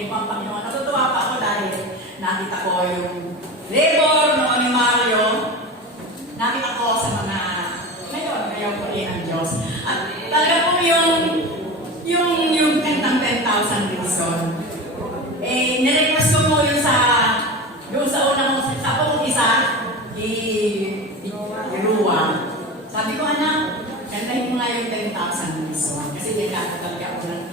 Purihin po ang Panginoon. Natutuwa pa ako dahil nakita ko yung labor noon ni Mario. Nakita ko sa mga ngayon purihin ang Diyos. At talaga po yung kantang 10,000 reason. Nirequest ko po yung sa unang sa pong isa, Ruwa. Sabi ko, anak, kantahin mo nga yung 10,000 reason. Kasi nagkakatal ka ko ng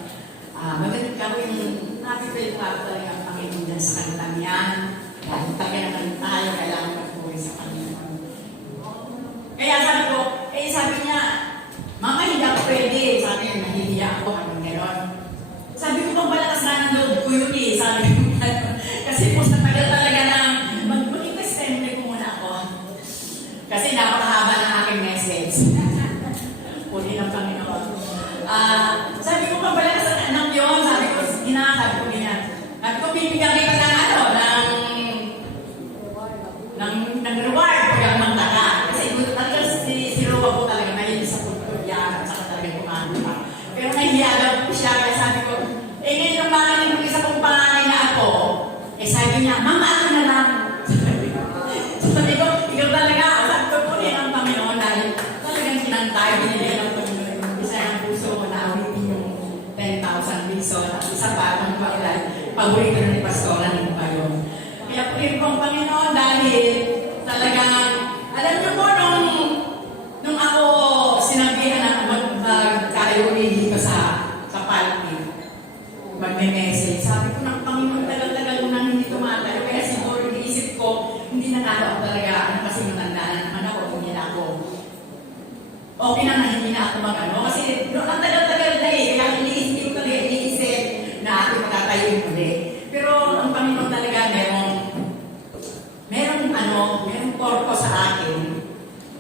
magaling ka ko yung napipil ka talaga ang Panginoon sa kantang yan. Dahil talaga naman tayo kailangan magpuri sa Panginoon. Kaya sabi niya, Mama, hindi ako pwede. Sabi niya, nahihiya ako. Anong gano'n? Sabi ko, pang malakas na ng loob ko yun eh. Sabi ko, kasi po sa tagal talaga na mag-testimony ko muna ako. Kasi napakahaba ng aking message. Puli ng Panginoon. Sabi ko, pang malakas na anak yun. Sabi ko, ganyan. Sabi ko, bibigyan kita ng reward pag ang magtaka. Kasi talaga si Roa po talaga mahilig sa kulturya at saka talaga kumanta. Pero nahihiya daw po siya. Kaya sabi ko, ngayon yung bakit yung isa kong panganay na ako, sabi niya, Mama, ako na lang. Sabi ko, ikaw talaga, sabi ko po rin ang Panginoon dahil talagang kinantay, binigyan ng Panginoon. Isa ang puso ko na awitin yung 10,000 reason at isa pa ang pagdahil paborito ni Pastora ng Bayon. Kaya po rin po ang Panginoon dahil talagang, alam niyo po nung ako sinabihan na magkayuri dito sa party, magme-message. Sabi ko ng Panginoon, tagal-tagal mo nang hindi tumatayo. Kaya siguro iisip ko, hindi na ako talaga, kasi matanda na naman ako, hindi na ako. Okay na hindi na ako mag-ano. Kasi ang tagal-tagal na kaya hindi ko talaga iniisip na ako magkatayo muli. Pero ang Panginoon talaga merong purpose sa akin.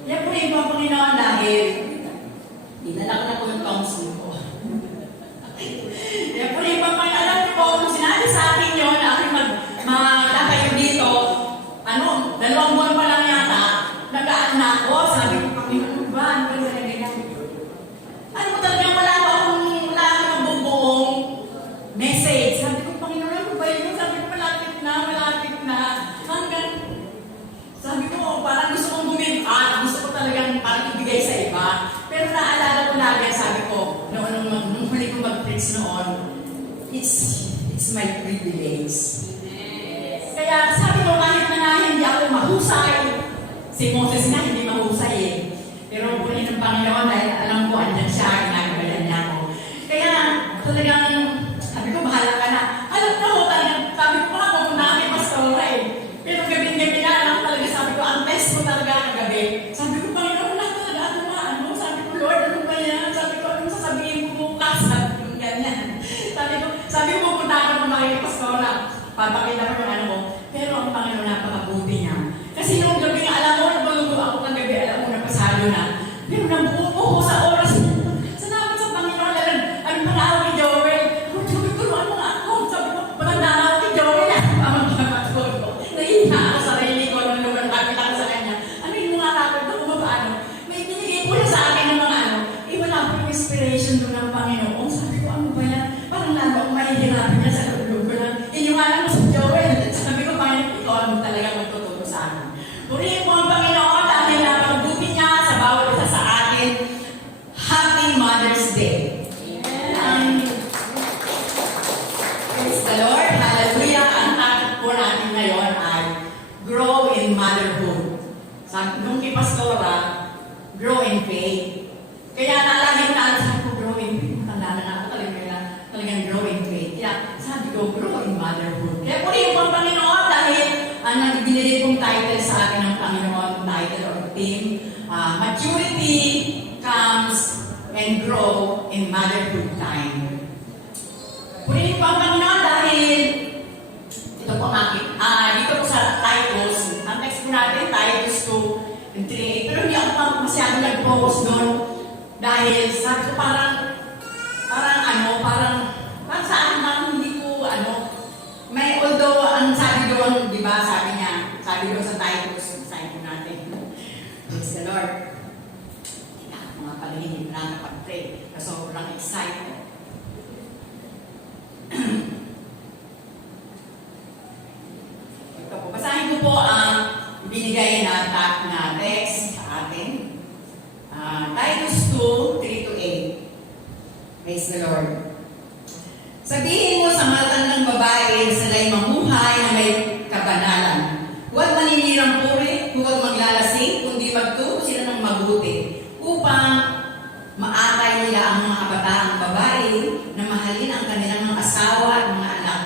Kaya po yung Panginoon dahil dinala ko na po yung counsel ko. Kaya po yung alam ko, kung sinabi sa akin yun, na aking magtatayo dito, 2 buwan pa lang yata, nag-aan na ako, sabi ko, Panginoon ba, ano ba yung ganyan? Ano mo talagang wala akong buong message. Sabi ko, Panginoon, ano ba yun? Sabi ko, malapit na. Hanggang, sabi ko, parang gusto kong gusto ko talagang parang ibigay sa iba. Pero naalala ko lagi, sabi ko, nung huli ko mag-preach noon, it's my privilege. Kaya sabi ko, kahit na hindi ako mahusay, si Moses na hindi mahusay eh. Pero puli ng Panginoon dahil alam ko, andyan siya, ginagabayan niya ako. Kaya talagang, sabi ko, bahala ka na. Alam ko, sabi ko, pupunta kami Pastora eh. Pero gabi-gabi na lang talaga, sabi ko, ang test ko talaga ang gabi. Sabi ko, Panginoon, talaga ano? Sabi ko, Lord, ano ba yan? Sabi ko, anong sasabihin ko bukas? Sabi ko, ganyan. Sabi ko, pupunta ako ng mga Pastora. Papakita ko yung ano mo. Pero ang Panginoon, napakabuti niya. Kasi nung gabi nga, alam mo, nagulugo ako ng gabi, alam mo, napasalo na. Pero nabuo sa oras. Salamat sa Panginoon, ano pa na ako kay Joel? Sabi ko, ano nga ako? Sabi ko, matanda na ako kay Joel. Naging ako sa sarili ko, nung nakakita ko sa kanya. Ano yung mga kapit na paano? May binigay po na sa akin ng mga iba na po yung inspiration doon ng Panginoon. Sabi ko, ano ba yan? Parang lalo akong mahihirapan niya sa lulog ko lang. Iniwanan mo sa Joel. Sabi ko, Panginoon, ikaw ang talaga magtuturo sa akin. Purihin po ang Panginoon dahil napakabuti niya sa bawat isa sa atin. Happy Mother's Day. Praise the Lord. Hallelujah. Ang topic po natin ngayon ay grow in motherhood. Nung kay Pastora, grow in faith. Kaya nalagay na ko grow in faith. Matanda na ako talagang grow in faith. Kaya sabi ko, grow in motherhood. Kaya purihin po ang Panginoon dahil ang nagbinili kong title sa akin ng Panginoon, title or theme, maturity comes and grow in motherhood time. Purihin po ang Panginoon dahil ito po dito po sa Titus, ang text po natin, Titus 2 and 3. Pero hindi ako masyado nag-focus doon dahil sabi ko parang sa akin hindi ko may although ang sabi doon, di ba, sabi doon sa Titus, sabi po natin, praise the Lord. Mga palihim na nakapag-pray. Sobrang excited. Praise the Lord. Sabihin mo sa matandang babae na sila'y mamuhay na may kabanalan. Huwag maninirang puri, huwag maglalasing, kundi magturo sila ng mabuti upang maatay nila ang mga kabataang babae na mahalin ang kanilang mga asawa at mga anak.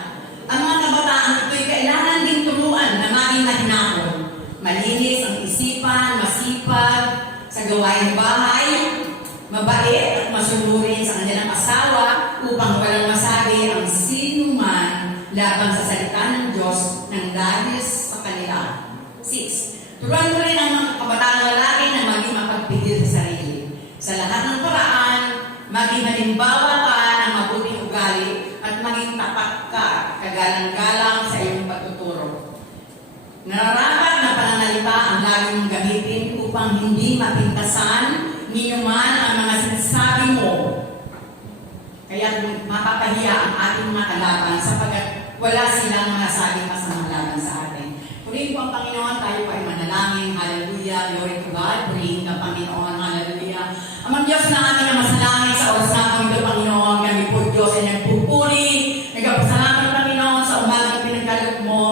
Ang mga kabataan ito'y kailangan din turuan na maging mahinahon. Malinis ang isipan, masipag, sa gawaing bahay, mabait at masunurin sa kanilang asawa upang walang masabi ang sino man laban sa salita ng Diyos ng dahil sa kanila. 6. Turuan mo rin ang mga kabataan lalaki na maging mapagpigil sa sarili. Sa lahat ng paraan, maging halimbawa ka ng mabuting ugali at maging tapat ka, kagalang-galang sa iyong pagtuturo. Nararapat na pananalita ang lagi mong gamitin upang hindi mapintasan ninyo man ang mga sinasabi mo. Kaya mapapahiya ang ating mga kalaban sapagkat wala silang masabing masamang laban sa atin. Purihin po ang Panginoon, tayo po ay manalangin. Hallelujah, glory to God. Purihin ka Panginoon, hallelujah. Amang Diyos na ating na masalangin sa oras na kami ito, Panginoon. Kami po Diyos ay nagpupuri. Nagpapasalamat Panginoon sa umagang pinagkalot mo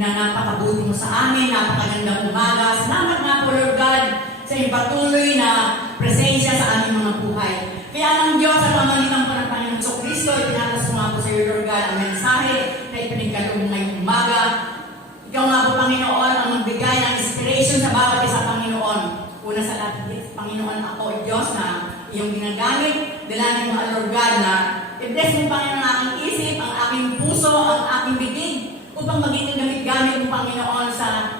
na napakabuti mo sa amin, napakagandang umaga. Salamat nga po Lord God sa iyong patuloy na presensya sa aming mga buhay. Kaya ang Diyos sa pamamagitan po ng Panginoon sa Kristo, itinatas mo nga po sa iyo, Lord God, ang mensahe na ipinagkaloob mo ngayong umaga. Ikaw nga po, Panginoon, ang magbigay ng inspiration sa bawat isa, Panginoon. Una sa lahat, Panginoon, ako, Diyos, na iyong ginagamit. Dalangin mo, Lord God, na i-bless mo, Panginoon, ang aking isip, ang aking puso, ang aking bibig, upang maging gamit-gamit mo, Panginoon, sa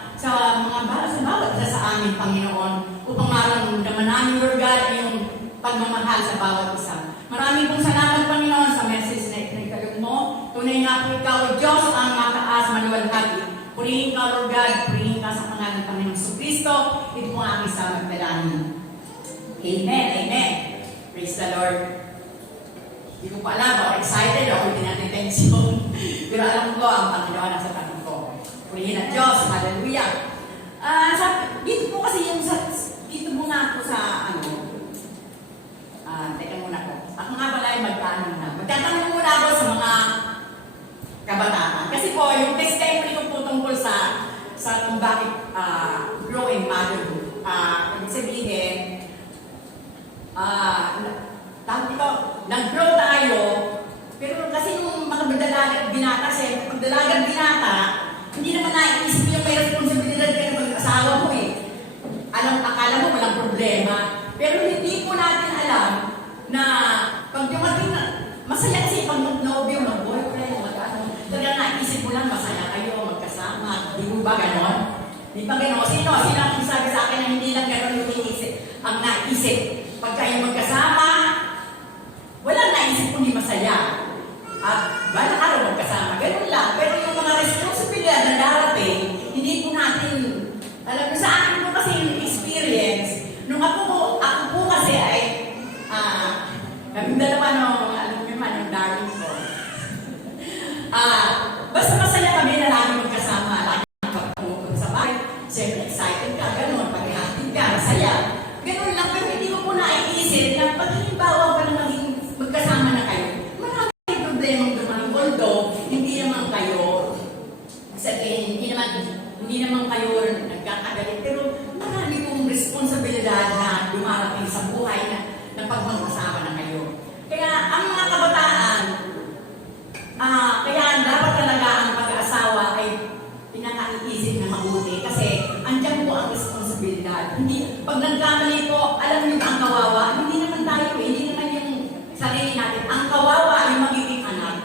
bawat isa sa amin, Panginoon, upang maramdaman namin, Lord God, yung pagmamahal sa bawat isa. Maraming pong salamat, Panginoon, sa message na itinagkalog mo. Tunay nga po ikaw, Diyos, ang mataas, maluwalhati. Purihin ka, Lord God, purihin ka sa pangalan ng Panginoon sa Kristo. Ito po ang aming samang dalangin. Amen, amen. Praise the Lord. Hindi ko pa alam, ako excited, ako hindi natin tension. Pero alam ko, ang Panginoon nasa tabi ko. Purihin ang Diyos, hallelujah. Dito po kasi yung dito muna po sa teka muna po. Ako nga pala ay magtatanong muna ako sa mga kabataan. Kasi po, yung testimony ko po tungkol sa kung bakit growing motherhood. Ibig sabihin, nag-grow tayo, pero kasi nung mga dalagang binata, siyempre, pag dalagang binata, hindi naman naiisip yung may responsibilidad kayo mag-asawa mo eh. Akala mo walang problema. Pero hindi po natin alam na pag dumating na, masaya kasi pag mag-nobyo, mag-boyfriend, talagang naisip mo lang masaya kayo, magkasama. Di mo ba ganon? Di ba ganon? Sino ang sabi sa akin na hindi lang ganon yung iisip? Ang naisip, pag kayo magkasama, walang naisip kundi masaya. At balang araw magkasama, ganon lang. Pero yung mga responsibilidad na darating, hindi po natin, alam mo sa akin po kasi yung experience, nung ako po kasi ay, kami dalawa ng darling ko. Basta masaya kami na lagi magkasama, lagi magkapagod sa bahay. Siyempre, excited ka, gano'n, pag-ihatid ka, masaya. Gano'n lang, pero hindi ko po naiisip na pag halimbawa pa na maging magkasama na kayo, maraming problemang dumating. Although, hindi naman kayo, sabihin, hindi naman kayo nagkakagalit, pero marami pong responsibilidad na dumarating sa buhay na pag magkasama na kayo. Kaya, ang mga kabataan, kaya dapat talaga ang pag-aasawa ay pinaka-iisip na mabuti kasi andyan po ang responsibilidad. Pag nagkamali po, alam niyo ba ang kawawa? Hindi naman tayo, hindi naman yung sarili natin. Ang kawawa yung magiging anak.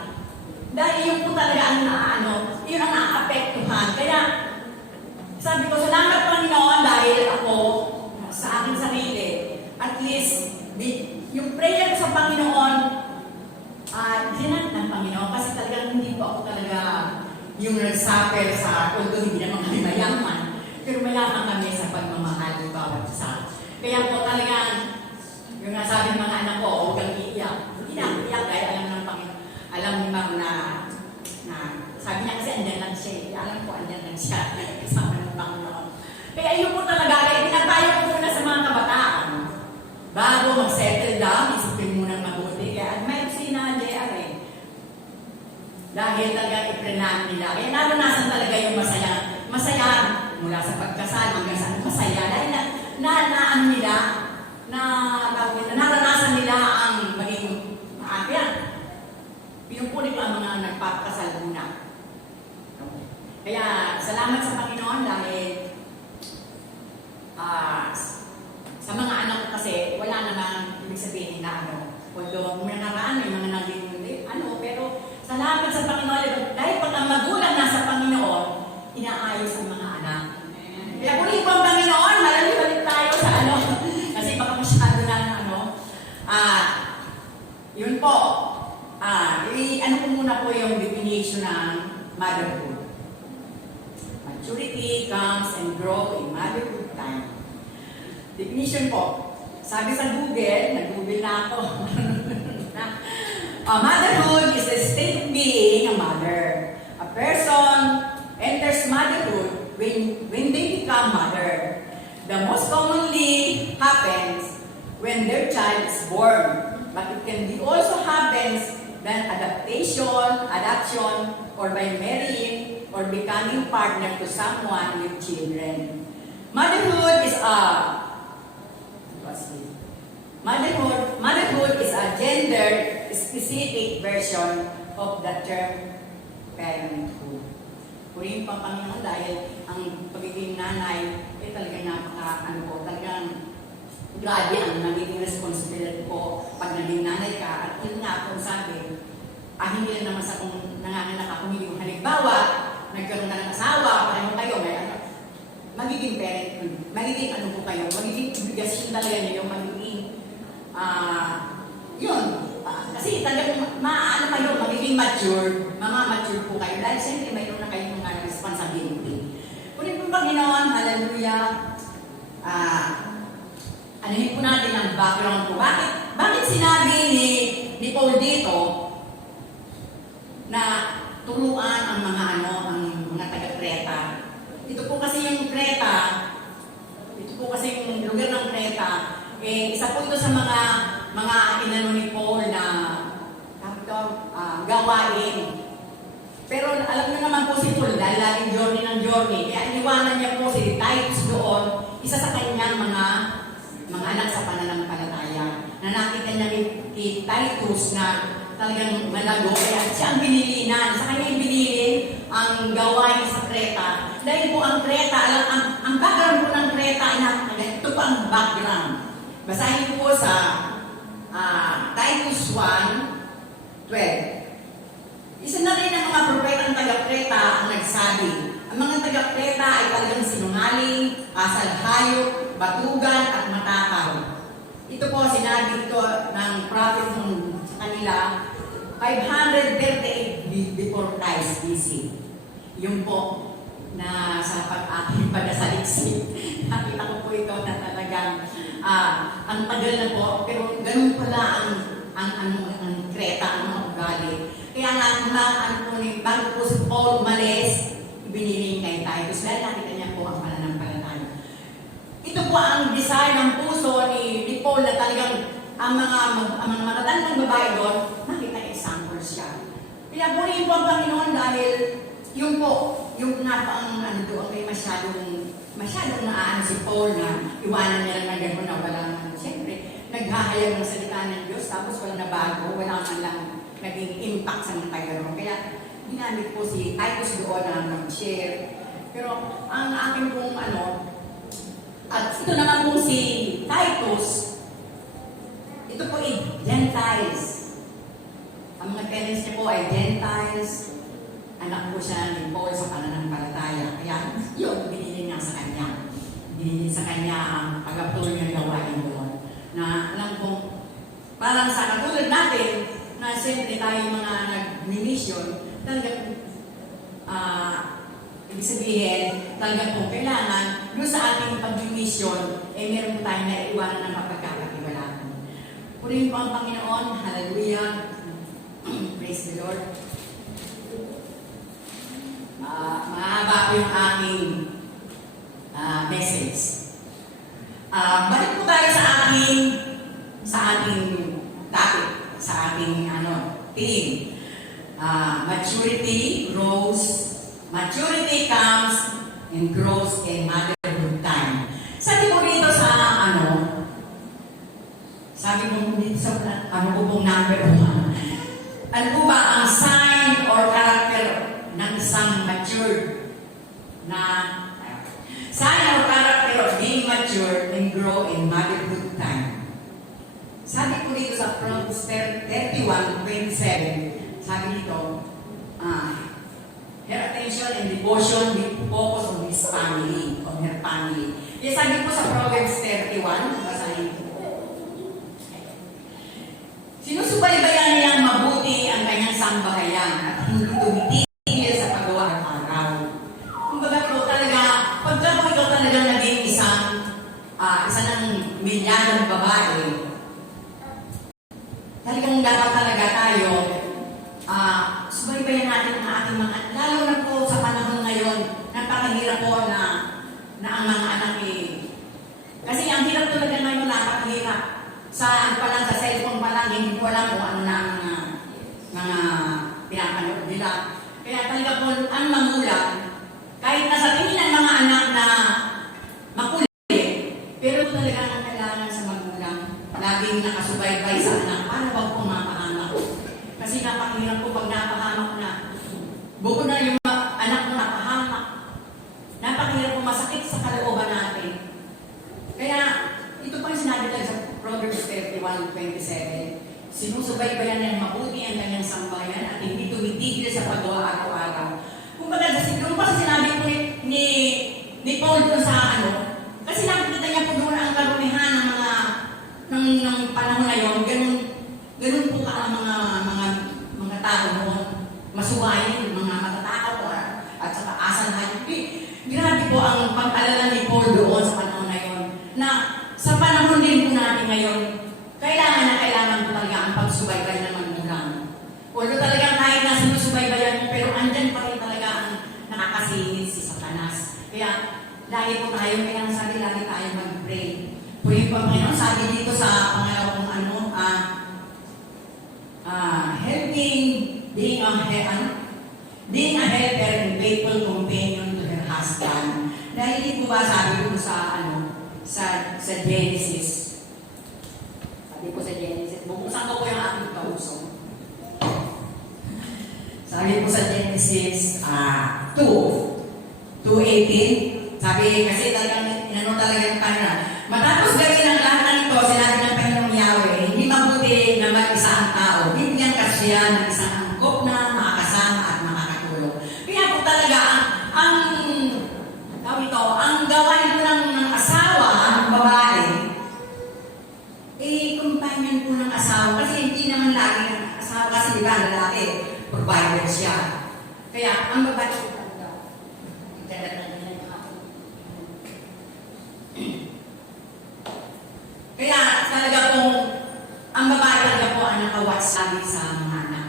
Dahil yun po talaga yun ang naapektuhan. Kaya, sabi ko, salamat Panginoon dahil ako sa aking sarili. At least, yung prayer sa Panginoon, dinat ng Panginoon kasi talagang hindi po ako talaga yung nag-suffer sa although hindi naman kami mayaman, pero mayaman kami sa pagmamahal ng bawat isa. Kaya po talagang yung nasabi ng mga anak ko, huwag kang iiyak. Hindi na iiyak dahil alam ng Panginoon. Alam ni Ma'am na sabi niya kasi andyan lang siya. Alam ko andyan lang siya. Kasama ng Panginoon. Kaya yun po talaga, kaya pinatayo ko muna sa mga kabataan. Bago mag-settle down, isipin mo nang mabuti. Kaya may Dahil talaga iprenan nila. Kaya naranasan talaga yung masaya. Masaya mula sa pagkasal hanggang sa masaya. Dahil ano nila, naranasan nila ang maging maaga. Pinupuli ko ang mga nagpapakasal muna. Kaya salamat sa Panginoon dahil sa mga anak ko kasi wala naman ibig sabihin na although may nakaraan, may mga naging pero salamat sa Panginoon dahil pag ang magulang nasa Panginoon, inaayos ang mga anak. Kaya puli po ang Panginoon, malali-balik tayo sa kasi baka masyado na yun po, ko muna po yung definition ng motherhood. Maturity comes and grows in motherhood time. Definition po, sabi sa Google, nag-Google na ako, motherhood is the state of being a mother. A person enters motherhood when they become mother. The most commonly happens when their child is born, but it can be also happens then adoption, or by marrying or becoming partner to someone with children. Motherhood is a gender-specific version of the term parenthood. Purihin pa Panginoon dahil ang pagiging nanay ay talagang talagang grabe ang nagiging responsibility ko pag naging nanay ka. At yun nga kung sabi, hindi na naman sa kung nanganganak ako, hindi yung halimbawa, nagkaroon na ng asawa, pareho kayo, magiging parent, magiging po kayo, magiging obligasyon talaga niyo, magiging, kasi talagang kayo, magiging mature, mature po kayo, dahil siyempre mayroon na kayong mga responsibility. Kunin po Panginoon, hallelujah, anuhin po natin ang background po. Bakit sinabi ni Paul dito na turuan ang mga mga taga-Creta? Ito po kasi yung lugar ng Creta, isa po ito sa mga inano ni Paul na gawain. Pero alam niyo naman po si Paul, dahil laging journey, kaya iniwanan niya po si Titus doon, isa sa kanyang mga anak sa pananampalataya, na nakita niya kay Titus na talagang malago, kaya siya ang binilinan. Sa kanya yung binilin ang gawain sa Creta. Dahil po ang Creta, ang background po ng Creta, ito po ang background. Basahin po sa Titus 1:12. Isa na rin ang mga propetang taga-Creta ang nagsabi. Ang mga taga-Creta ay talagang sinungaling, asalhayo, batugan at matakaw. Ito po sinabi ito ng prophet sa kanila 538 before Christ BC. Yung po na sa pag-aking pagkasaliksi. Nakita ko po ito na talagang ang tagal na po, pero ganun pala ang Creta, ang mga ugali. Kaya bago po si Paul umalis, ibinili kay Titus dahil nakita niya po ang pananampalataya. Ito po ang desire ng puso ni Paul na talagang ang mga matatandang babae doon, nakita example siya. Kaya purihin po ang Panginoon dahil yung nga pa ang doon ay masyadong naaano si Paul na iwanan niya lang ng gano'n na walang siyempre, naghahayag ng salita ng Diyos tapos walang nabago, walang man lang naging impact sa mga tayo. Kaya ginamit po si Titus doon na mag-share. Pero ang akin pong at ito naman po si Titus, ito po ay Gentiles. Ang mga parents niya po ay Gentiles. Anak po siya ni Paul sa pananampalataya. Kaya yun, binili nga sa kanya. Binili sa kanya ang pag-aptuloy ng gawain doon. Na alam kong, parang sa katulad natin, na siyempre tayo mga nag-mission, talagang ibig sabihin, talagang kung kailangan, doon sa ating pag-mission, meron tayong naiiwanan ng mapagkakatiwalaan. Purihin po ang Panginoon, hallelujah, praise the Lord. Mahaba po yung aking message. Balik po tayo sa ating topic, sa ating theme. maturity comes and grows in motherhood time. Sabi ko dito sa sabi ko dito sa ko pong number 1. Ano po ba ang sign or character ng isang matured na sign or character of being mature and grow in motherhood time? Sabi ko dito sa Proverbs 31:27, sabi dito, her attention and devotion will focus on his family, on her family. Kaya sabi ko sa Proverbs 31, basahin ko. Sinusubaybayan niyang mabuti ang kanyang sambahayan at hindi tumitigil sa paggawa ng araw. Kumbaga po talaga, pagka po ikaw talaga naging isa ng milyanong babae, talagang dapat talaga tayo subaybayan natin ang ating mga, lalo na po sa panahon ngayon, napakahirap po na ang mga anak kasi ang hirap talaga ngayon, napakahirap. Sa pa lang, sa cellphone pa lang, hindi ko alam kung ano na ang mga pinapanood nila. Kaya talaga po, ang magulang, kahit nasa tingin ng mga anak na makulit, pero talaga kailangan sa magulang, laging nakasubaybay sa anak, paano ba po mapahamak? Kasi napakahirap po pag napahamak na. Bukod na yung anak mo napahamak, napakahirap po, masakit sa kalooban natin. Kaya, ito pang sinabi tayo sa Proverbs 31:27, sinusubaybayan niyang mabuti ang kanyang sambayan at hindi tumitigil sa paggawa araw-araw. Kumbaga, siguro pa sinabi po ni Paul doon sa kasi nakikita niya po doon ang karamihan ng mga ng panahon na yun, ganun po ka ang mga tao noon, masuwayin, mga matatakaw at saka asal hayop. Grabe po ang pag-alala ni Paul doon sa panahon na yun, na sa panahon din po natin ngayon, kailangan po talaga ang pagsubaybay ng magulang. Although talagang kahit na sinusubaybayan mo, pero andyan pa rin talaga ang nakakasingit si Satanas. Kaya, lagi po tayo, kaya sabi lagi tayo mag-pray. Pray po, Panginoon, sabi dito sa pangalawang being a helper and faithful companion to her husband. Dahil di po ba sabi ko sa Genesis. Sabi ko sa Genesis, bubuksan ko po yung aking kausong. Sabi ko sa Genesis 2:18, sabi kasi talagang talaga yung kanina. Matapos gawin ang lahat ng ito, sinabi ng Panginoong Yahweh, hindi mabuti na mag-isa ang tao. Bibigyan ka siya ng isang angkop na makakasama at makakatulong. Kaya po talaga, ang gawain po ng asawa, ng babae, companion po ng asawa. Kasi hindi naman lagi ng asawa, kasi di ba, lalaki, provider siya. Kaya, ang babae po talaga, kaya talaga pong, ang babae talaga po ang nakawatch sabi sa mga anak.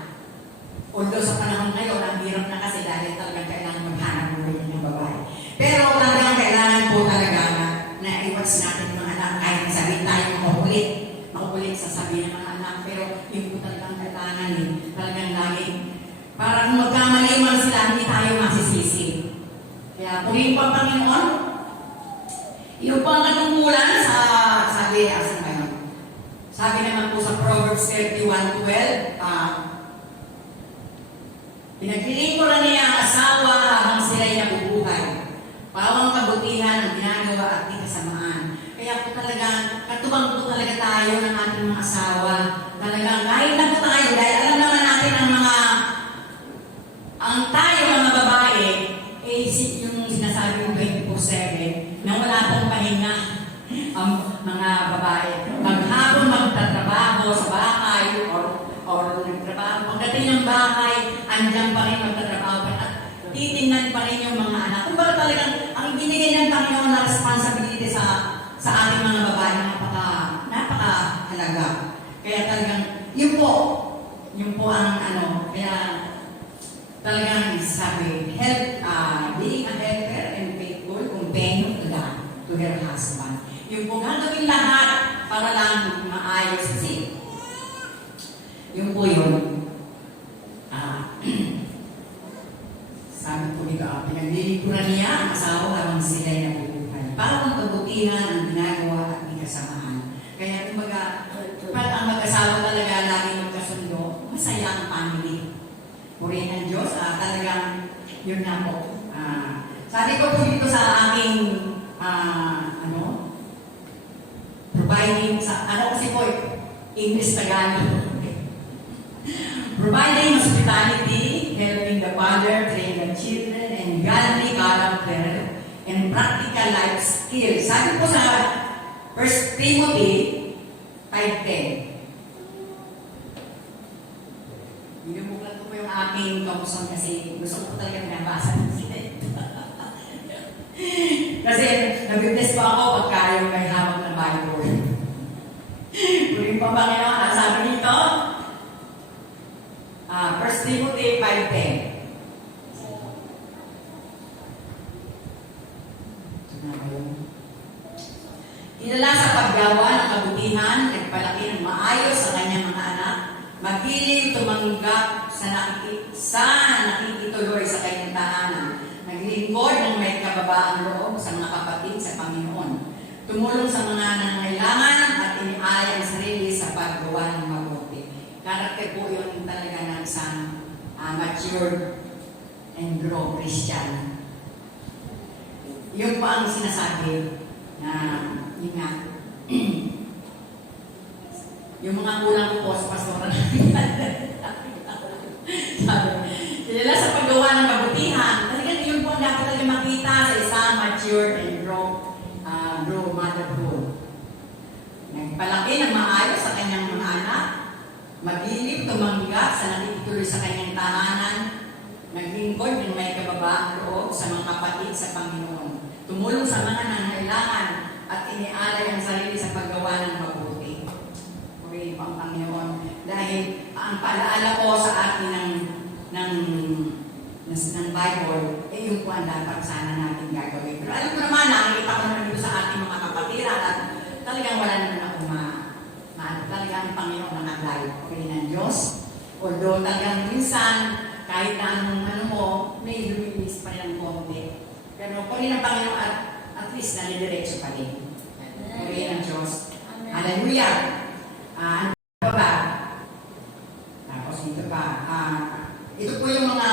Although sa panahon ngayon, ang hirap na kasi dahil talagang kailangan maghanap buhay ng babae. Pero talagang kailangan po talaga na i-watch natin mga anak kahit sabihin tayo makukulit sa sabihin ng mga anak. Pero yun po talagang kailangan talagang laging para kung magkamali man sila, hindi tayo masisisi. Kaya purihin po ang Panginoon. Yung po ang katungkulan sa sabi naman po sa Proverbs 31:12, pinaglilingkuran niya ang asawa habang sila'y nabubuhay. Pawang kabutihan ang ginagawa at di kasamaan. Kaya po talaga, katubang po talaga tayo ng ating mga asawa. Talagang kahit na po tayo, dahil alam naman natin ang tayo mga babae, yung sinasabi ng 24/7, na wala pong pahinga ang mga babae. Maghapon magtatrabaho sa bahay or nagtrabaho. Pagdating ng bahay, andyan pa rin magtatrabaho pa at titingnan pa rin yung mga anak. Kung bakit talagang ang binigay ng Panginoon na responsibility sa ating mga babae, napakahalaga. Kaya talagang, yun po ang kaya talagang sabi, being a helper and faithful companion to her husband. Yung po gagawin lahat para lang maayos kasi. Yung po yun. Pinaglilingkuran niya ang asawa habang sila'y nabubuhay. Parang kabutihan ang ginagawa at may kasamaan. Kaya kumbaga, pag ang mag-asawa talaga laging magkasundo, masaya ang family. Purihin ng Diyos, talagang yun na po. Sabi ko po dito sa aking providing sa, kasi po, English Tagalog. Providing hospitality, helping the father, train the children, and godly character, and practical life skills. Sabi po sa 1 Timothy 5:10. Binubuklat ko po yung aking kapuson kasi gusto ko talaga binabasa ng sila. Kasi nabibless pa ako pagka yung may hawak ng Bible. Kung pa Panginoon, sabi dito, 1 Timothy 5:10. Kilala sa paggawa ng kabutihan, nagpalaki ng maayos sa kanyang mga anak, maghiling tumanggap sa nakikituloy sa kanyang tahanan, naglingkod ng may kababaang loob sa mga kapatid sa Panginoon, tumulong sa mga nangangailangan at iniaya ang sarili sa paggawa ng mabuti. Karakter po yun talaga ng isang mature and grow Christian. Yun po ang sinasabi na yun nga. Yung mga kulang ko po sa pastoran natin. Kilala sa paggawa ng kabutihan, talagang yun po ang dapat talaga makita sa isang mature and grow motherhood. Nagpalaki ng maayos sa kanyang mga anak, magilip, tumanggap sa nakikituloy sa kanyang tahanan, naglingkod ng may kababaang loob sa mga kapatid sa Panginoon, tumulong sa mga nangangailangan at inialay ang sarili sa paggawa ng mabuti. Purihin po ang Panginoon. Dahil ang paalaala ko sa atin ng Bible, yung po ang dapat sana natin gagawin. Pero alam ko naman, nakikita ko naman dito sa ating mga kapatiran at talagang wala naman ako talagang ang Panginoon ang naglay. Purihin ng Diyos. Although talagang minsan, kahit na may lumilis pa rin ang konti. Pero purihin ng Panginoon at least nalidiretso pa rin. Purihin ng Diyos. Hallelujah! Ano ba? Tapos dito pa. Ito po yung mga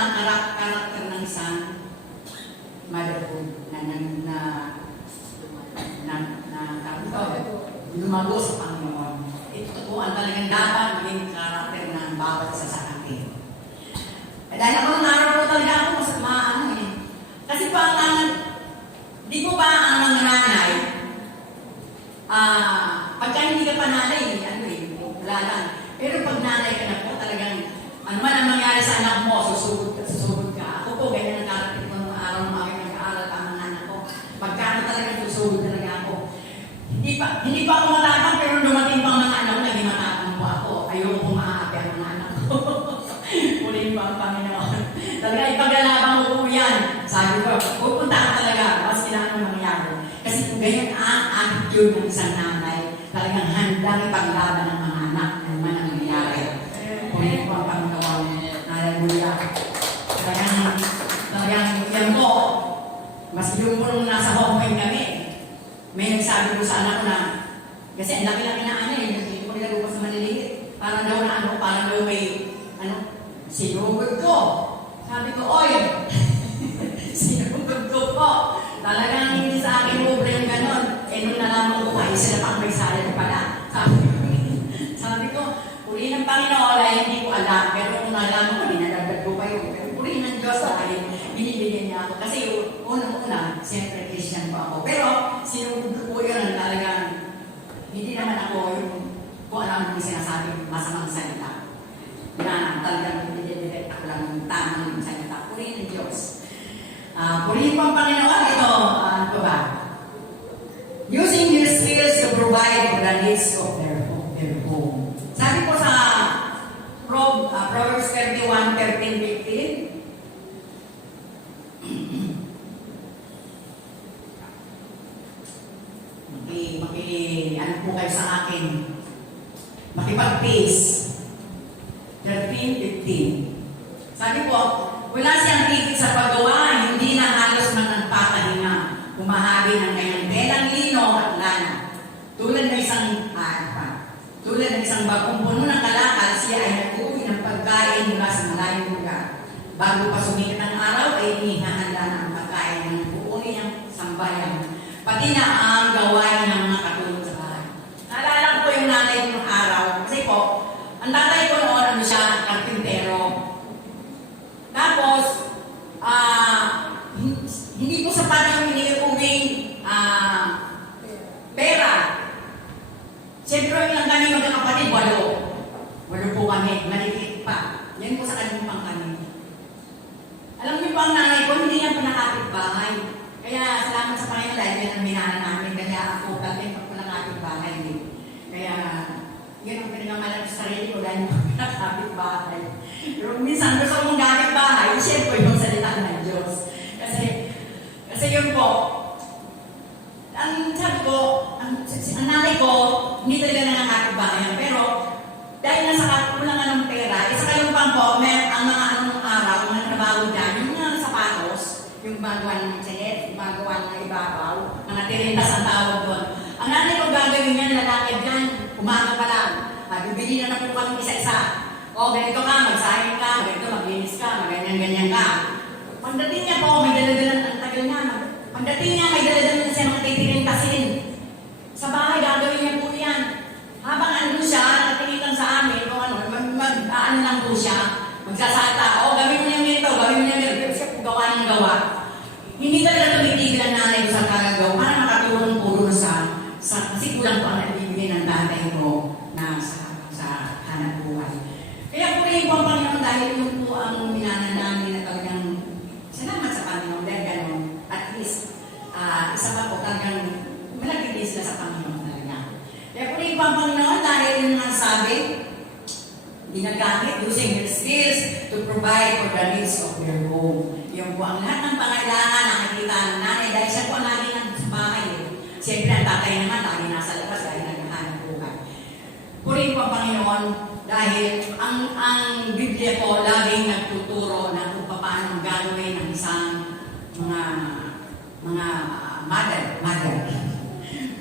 karakter ng isang motherhood lumago sa Panginoon. Ito po ang talagang dapat maging karakter ng bawat isa sa atin. Dahil ako nung araw po talaga ako kasi di ko ba ang mga nanay, pagka hindi ka pa nanay, wala lang. Pero pag nanay ka na po, talagang ano man ang mangyari sa anak mo, susugod ka. Ako po, ganyan ang karakter ko nung araw ng aking nag-aaral ang mga anak ko. Pagka talagang susugod talaga ako. Hindi pa ako matapang, pero dumating pa ang mga anak ko, naging matapang po ako. Ayoko kong maaapi ang mga anak ko. Purihin pa ang Panginoon. Talaga, ipaglalabang ko po yan. Sabi ko, pupunta ka talaga, mas kailangan mangyari. Kasi kung ganyan ang attitude ng isang nanay, talagang handang ipaglaban ng mga anak ng man ang nangyari. Purihin po ang Panginoon. Hallelujah. Talagang yan po, mas yung po nung nasa Hong Kong kami, may nagsabi ko sa anak ko na, kasi ang laki-laki na hindi ko nila lupas na maliliit. Parang daw may, sinugod ko. Sabi ko, oy, sinugod ko po. Talagang hindi sa akin pobre yung ganon. Nung nalaman ko, ay sila pang may sari ko pala. Sabi ko, purihin ng Panginoon, ay hindi ko alam. Pero kung nalaman ko, dinadagdag ko kayo. Pero purihin ng Diyos dahil binibigyan niya ako. Kasi unang-una, siyempre Christian po ako. Pero sinugod ko po yun talagang hindi naman ako yung kung alam mo sinasabi masamang salita. Na talagang hindi-direct ako lang yung tamang yung salita. Purihin ng Diyos. Purihin po ang Panginoon. Ito, ano ba? Using your skills to provide for the needs of their home. Sabi po sa Proverbs 31:13-15, ano po kayo sa akin? Makipag-peace. 13:15. Sabi po, wala siyang tigil sa paggawa, hindi bago pa sumikat ang araw ay inihahanda na ang pagkain ng buo niyang sambayan, pati na ang gawain ng mga katulong sa bahay. Naalala ko po yung nanay ko nung araw, kasi po, ang tatay ko noon, ano siya, karpintero. Tapos, hindi po sapat yung iniuwing pera. Siyempre, lang kami magkakapatid, 8. 8 po kami, maliit pa. Yan po sa kanyang pang kami. Alam niyo po ang nanay ko, hindi yan po nakapit-bahay. Kaya salamat sa Panginoon dahil yan ang minana namin. Kaya ako, dahil pa po nakapit-bahay din. Kaya, yun ang pinangamalan sa sarili ko dahil po nakapit-bahay. Pero minsan gusto kong gamit bahay, siyempre yung salita ng Diyos. Kasi yun po, ang sabi ko, ang nanay ko, hindi talaga nakakapit-bahay. Pero, dahil nasa kulangan ng pera, isa kayong pang po, ang mga anong araw, mga trabaho dyan, yung mga sapatos, yung gumagawa ng chalet, gumagawa ng ibabaw, mga tirintas ang tawag doon. Ang nanay ko gagawin yan, lalaki dyan, umaga pa lang. Bibili na po kami isa-isa. O, ganito ka, magsayang ka, ganito, maglinis ka, maganyan-ganyan ka. Pagdating niya po, may daladalan ang tagal niya. Pagdating niya, may daladalan na siya mga titirintasin. Sa bahay, gagawin niya po yan. Habang ano siya, nakatingitan sa amin, o ano, ano lang po siya, magsasalita, o gawin mo niya nito, gawin mo niya nito, pero siya po gawa ng gawa. Hindi talaga tumitigil ang nanay ko sa kagagaw para makatulong po doon kasi kulang po ang nabibigay ng tatay ko na sa hanap buhay. Kaya po rin po ang Panginoon dahil yun po ang minana namin na talagang salamat sa Panginoon dahil gano'n. At least, isa pa po talagang malagigil sila sa Panginoon talaga. Kaya po rin po ang Panginoon dahil yun ang sabi, ginagamit using your skills to provide for the needs of your home. Yung po ang lahat ng pangailangan nakikita ng nanay dahil siya po ang lagi nang sa bahay. Siyempre ang tatay naman lagi nasa labas dahil naghahanap buhay. Purihin po ang Panginoon dahil ang Biblia po laging nagtuturo na kung paano gagawin ng isang mga mother.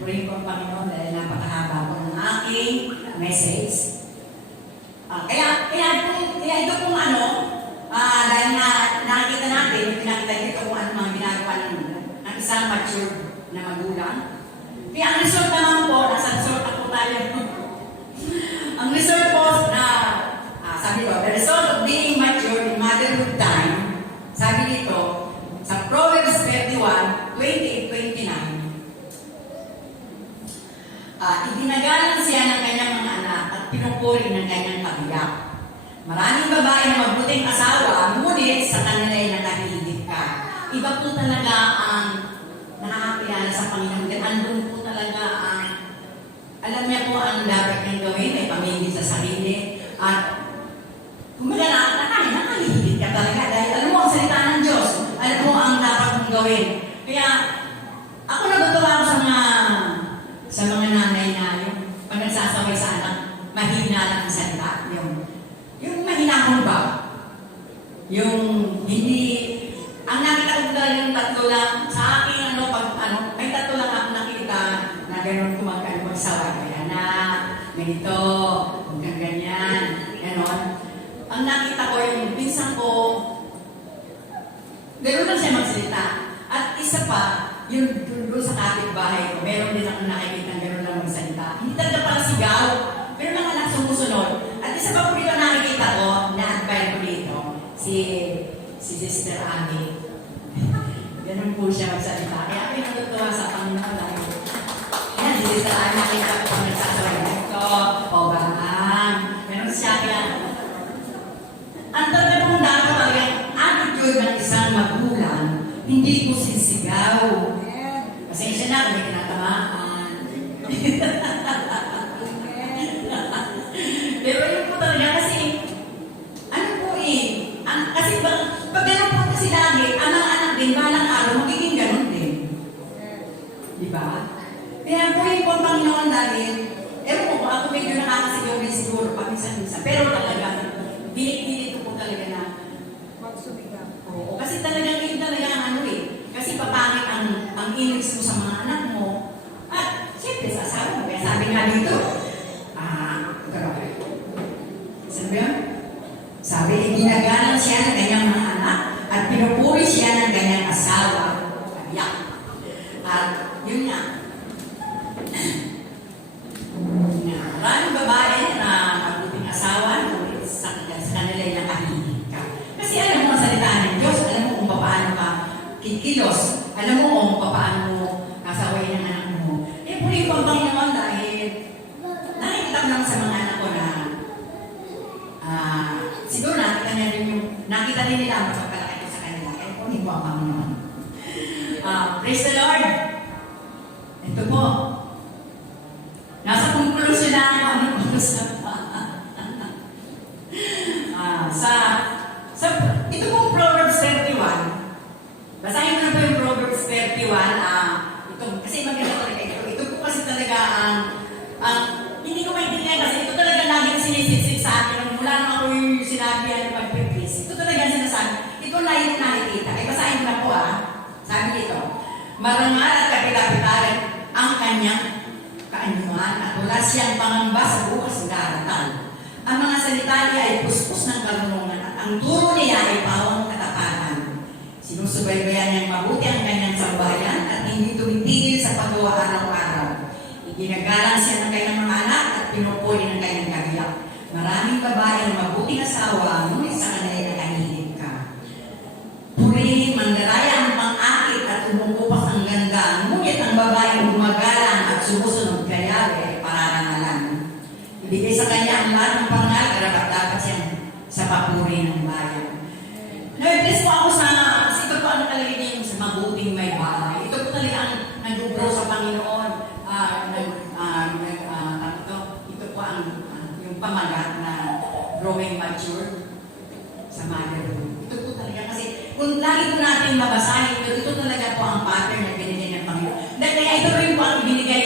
Purihin po ang Panginoon dahil napakahaba po ng aking message. Kaya ito pong dahil nakikita natin, pinakita dito kung ano mga ginagawa ng isang mature na magulang. Kaya ang result naman po, nasa result na po tayo. Ang result po sabi ko, the result of being mature in motherhood time, sabi dito, sa Proverbs 31:28-29, iginagalang siya ng kanyang mga anak at pinupuri ng kanyang kabiyak. Maraming babae na mabuting asawa, ngunit sa kanila ay nakahigit ka. Iba po talaga ang nakakakilala sa Panginoon. Andun po talaga ang, alam niya po ang dapat niyang gawin, ay pamigil sa sarili. At kumbaga nakahigit ka talaga dahil alam mo ang salita ng Diyos. Alam mo ang dapat mong gawin. Kaya ako natutuwa ako sa mga nanay na yung pag nagsasaway sa anak, mahina lang ang salita. Yung mahinahon ba? Yung hindi, ang nakita ko talaga yung tatlo lang, sa akin may tatlo lang ako nakita na gano'n magsaway. Kaya na, ganito, hanggang ganyan, gano'n. Ang nakita ko yung pinsan ko, gano'n lang siya magsalita. At isa pa, yung doon sa kapitbahay ko, meron din akong nakikita ng gano'n lang magsalita. Hindi talaga pala sigaw, pero mga anak sumusunod. At isa pa po dito nakikita ko, na-advise ko dito, si Sister Annie. Ganun po siya magsalita. Kaya ako yung natutuwa sa Panginoon dahil yan, si Sister Annie nakita ko nagsasaway dito. O ba? Meron siya kaya. Ang talaga pong dapat talagang attitude ng isang magulang, hindi po sisigaw. Pasensya na kung may kinatamaan. Pero yun po talaga kasi, kasi pag gano'n po kasi lagi, ang mga anak din, balang araw, magiging gano'n din. Di ba? Kaya po yun po ang Panginoon dahil, ewan ko, ako medyo nakakasigaw din siguro, paminsan-minsan. Pero talaga, bilik-bilik ko po talaga na magsumigaw. Oo, kasi talaga yun talaga ang kasi papangit ang image mo sa mga anak mo. At, siyempre, sa asawa mo. Kaya sabi nga dito, sabi, ginagalang siya ng kanyang mga kikilos. Alam mo kung paano mo kasaway ng anak mo. Eh, puri ko bang naman dahil nakikita ko naman sa mga anak ko na siguro nakita din nila ang pagkalaki ko sa kanila. Eh, puri ko bang naman. Praise the Lord! Ito po. Nasa conclusion na ako ano po ito pong Proverbs 31. Basahin mo na po yung Proverbs 31. Ito, kasi maganda talaga ito. Ito po kasi talaga hindi ko maintindihan kasi ito talaga laging sinisisip sa akin. Mula nung ako yung sinabi pag-practice. Ito talaga sinasabi. Ito na yung nakikita. Ay, basahin mo na po Sabi dito, marangal at kapilapitaran ang kanyang kaanyuan at wala siyang pangamba sa bukas ng daratan. Ang mga salita niya ay puspos ng karunungan at ang turo niya ay pawang katapatan. Sinusubaybayan niyang mabuti ang kanyang sambayan at hindi tumitigil sa paggawa araw-araw. Iginagalang siya ng kanyang mga anak at pinupuli ng kanyang kabiyak. Maraming babae ng mabuting asawa, ngunit sa kanila ay kanilip ka. Puri, mandaraya ang pang-akit at umukupas ang ganda, ngunit ang babae gumagalang at sumusunod kaya ay pararangalan. Ibigay sa kanya ang lahat ng pangal, dapat siyang sa papuri ng bayan. Nag-bless po ako ito po ano talaga yung sa mabuting may bahay. Ito po talaga ang nag-grow sa Panginoon. Ito po ang yung pamagat na growing mature sa motherhood. Ito po talaga kasi kung lagi po natin mabasahin ito talaga po ang pattern na binigay ng Panginoon. Kaya ito rin po ang binigay,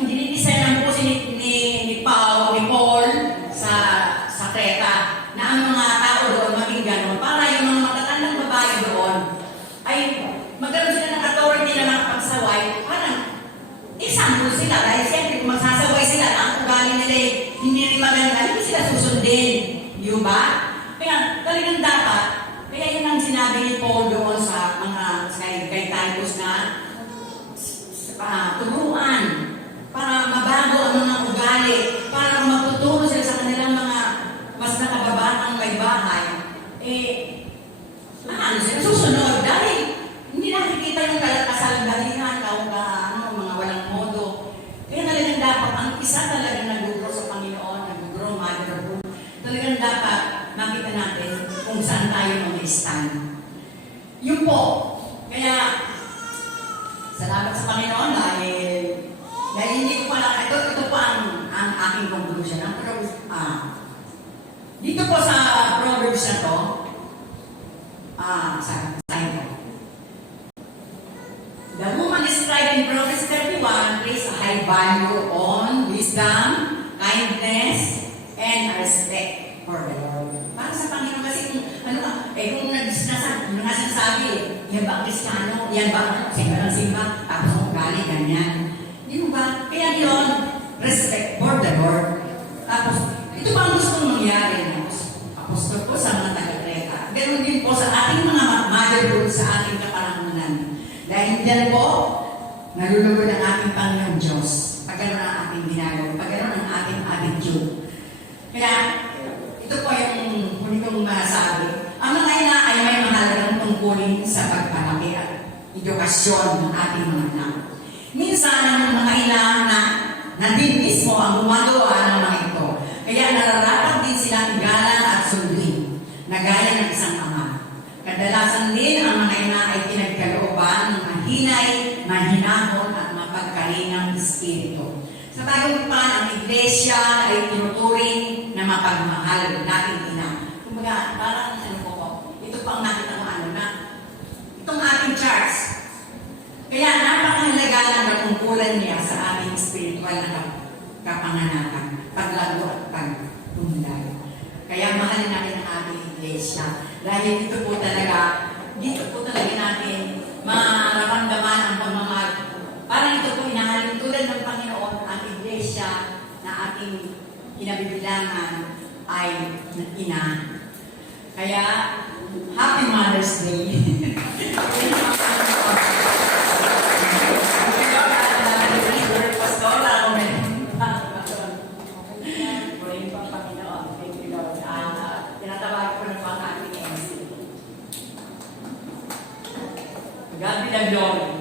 yung dinidesign lang po ni Paul sa Creta na ang mga tao doon maging gano'n para yung mga matatandang babae doon ay magkaroon sila ng authority na makapagsaway parang example sila dahil siyempre kung magsasaway sila ang ugali nila hindi rin maganda, hindi sila susundin. Yung ba? Kaya talagang dapat kaya yun ang sinabi ni Paul doon sa mga kay Titus na turuan para mabago ang mga ugali, para magtuturo sila sa kanilang mga mas nakababatang may bahay, sila susunod dahil hindi nakikita yung kasalagalihan, mga walang modo. Kaya talagang dapat, ang isa talagang nag-grow sa Panginoon, nag-grow motherhood, talagang dapat makita natin kung saan tayo mag-stand. Yun po. Kaya, salamat sa Panginoon dahil hindi ko pala, ito po ang aking conclusion. Dito po sa Proverbs na to, the woman described in Proverbs 31 places a high value on wisdom, kindness, and respect for the Lord. Para sa Panginoon kasi kung nagsasabi, yan ba ang Kristiyano? Yan ba ang simba? Tapos ang ugali, ganyan. Di ba? Kaya yun, respect for the Lord. Tapos, ito ba ang gustong mangyari? Apostol po sa mga taga-Creta. Ganun din po sa ating mga motherhood sa ating kapanahunan. Dahil dyan po, nalulugod ang ating Panginoon Diyos. Pag gano'n ang ating ginagawa, pag gano'n ang ating attitude. Kaya, ito po yung huli kong masabi. Ang mga ina ay may mahalagang tungkulin sa pagpalaki at edukasyon ng ating mga anak. Minsan, ang mga ina na din mismo ang gumagawa ng mga ito. Kaya nararapat din silang igalang at sundin na gaya ng isang ama. Kadalasan din ang mga ina ay pinagkalooban ng mahinay, mahinahon at mapagkalinang espiritu. Sa bagong pa, ang iglesia ay tinuturing na mapagmahal nating ina. Kumbaga, parang ito pang nakita mo itong ating charts. Kaya napakahalaga ng natungkulan niya sa ating spiritual na kapanganakan, paglago at pagtunday. Kaya mahalin natin ang ating iglesia. Dahil dito po talaga natin mararamdaman ang pagmamahal. Parang ito po inahalin tulad ng Panginoon, ang iglesia na ating kinabibilangan ay ina. Kaya, Happy Mother's Day! God be the glory.